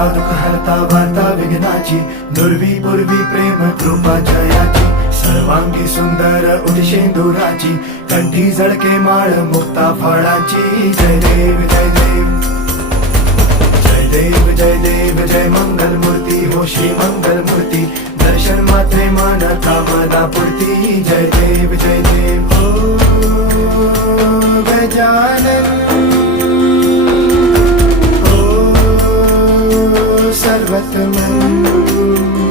हरता दुःख हरता वार्ता विघ्नाची, दुर्वी पूर्वी प्रेम कृपा जयाची, सर्वांगी सुंदर उदिशेंदुराची, कंठी झळके माळ मुक्ता फळाची. जय देव जय देव जय देव जय देव जय मंगल मूर्ती हो श्री मंगल मूर्ती, दर्शन मात्रे मन कामना पूर्ती. जय देव जय देव हो गजानन हो सर्वतमन.